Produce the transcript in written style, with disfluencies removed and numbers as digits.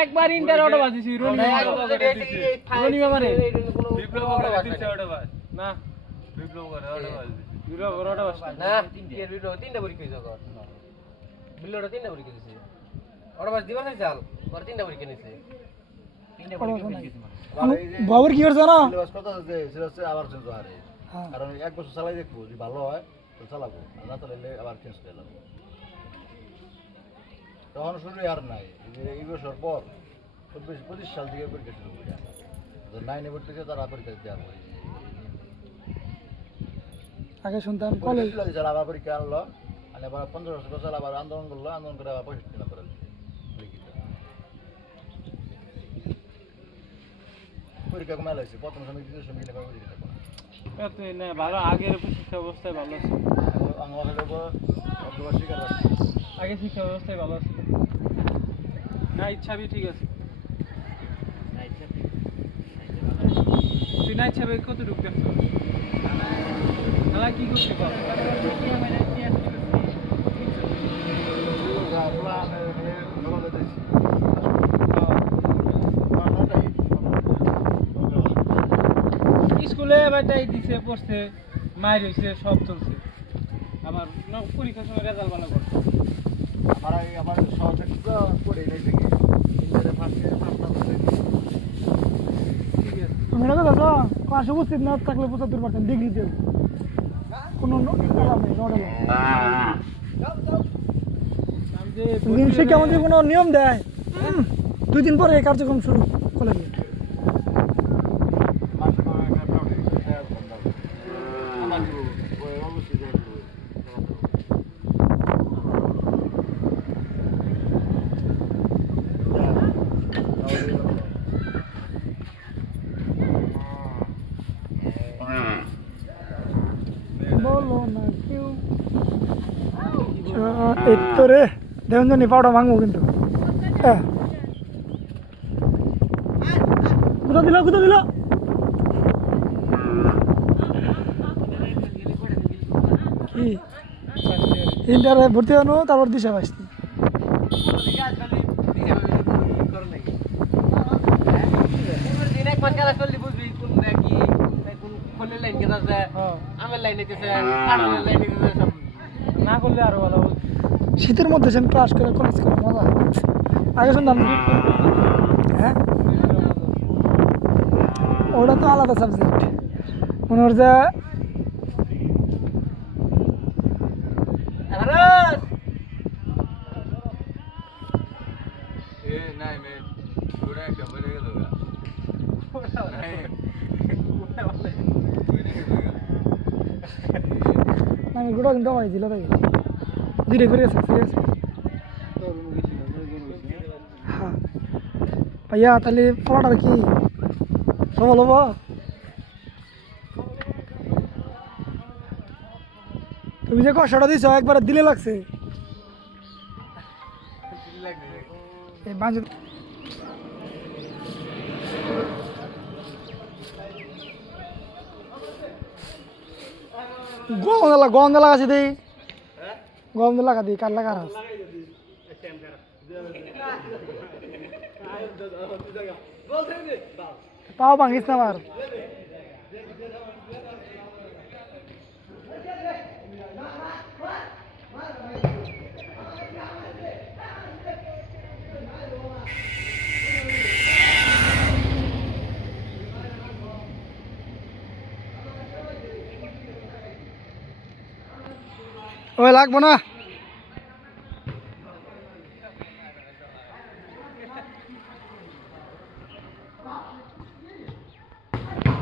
একবার inter auto বাজিছি Roni মামারে বিপ্লব করে দিছে অটো বাজ না বিপ্লব করে অটো বাজ বিপ্লব অটো বাজ না বিপ্লব তিনটা পরীক্ষা হইছে কর বিপ্লবটা তিনটা পরীক্ষা দিছে অটো বাজ দিবার নাই চাল পরে তিনটা পরীক্ষা নিছে তিনটা পরীক্ষা দিছে বাবুর কি করছ না সিলেবাস কত আছে সিলেবাস আবার চেঞ্জ হয় কারণ এক বছর চালাই দেখবো যদি ভালো হয় তো চালাবো আর না চালাইলে আবার চেঞ্জ করে নেবো তখন শুরু আর নাই এই বছর পর 25 সাল থেকে পরীক্ষা শুরু করে নাইনে ভর্তি হয়েছে তারা পরীক্ষা দিতে হবে আগে শুনতাম কলেজ যারা আবার পরীক্ষা আনলো আর আবার 15 বছর আবার আন্দোলন করলো আন্দোলন করে আবার 65 নম্বর পরীক্ষা কমে লাগছে প্রথম সময় দ্বিতীয় সময় কিনে করে পরীক্ষা করো এত না ভালো আগের শিক্ষা ব্যবস্থায় ভালো ছিল আমাদের উপর অর্ধবার্ষিক আর আগে শিক্ষা ব্যবস্থায় ভালো ছিল না ইচ্ছা বি ঠিক আছে তুই না ইচ্ছা বি কত ঢুকতে না কি করতে পার স্কুলে বাটাই দিছে পড়ছে মায়ের হয়েছে সব চলছে আমার পরীক্ষার সময় রেজাল্ট ভালো করছে আমার সহযোগিতা করে নেই থেকে ইন্টারে ফার্স্ট ইয়ারে ফার্স্ট ঠিক আছে তুমি না দাদা ক্লাসে উপস্থিত না থাকলে 75% ডিগ্রি দেব কোনো আলাপ নেই নট আলাপ শিক্ষা মন্ত্রী কোনো নিয়ম দেয় 2 দিন পরে এই কার্যক্রম শুরু কলেজে বলো না কেউ এই তো রে দেখুন জানি পাউডার ভাঙবো কিন্তু হ্যাঁ কোথা দিল কি ইন্টারে ভর্তি হনো তারপর দিশা পাইছি না করলে আরো ভালো শীতের মধ্যে সেন ক্লাস করে কলেজ করে মজা আগে শুনতাম হ্যাঁ ওটা তো আলাদা সাবজেক্ট মনে হচ্ছে এ নাই মে পুরো একটা বলে গেল গা নাই আমি গোটা কিন্তু পাই দিল তাই ধীরে করে আছে সিরিয়াস হ্যাঁ ভাইয়া তাহলে পড়াটার কি সবল হবো তুমি যে কষ্টটা দিছ একবার দিলে লাগছে এই বাঁধ গন্ধ লাগাছি দিই গন্ধ লাগা দিই কার লাগা পাও ভাঙিস না আবার ওই লাগবো না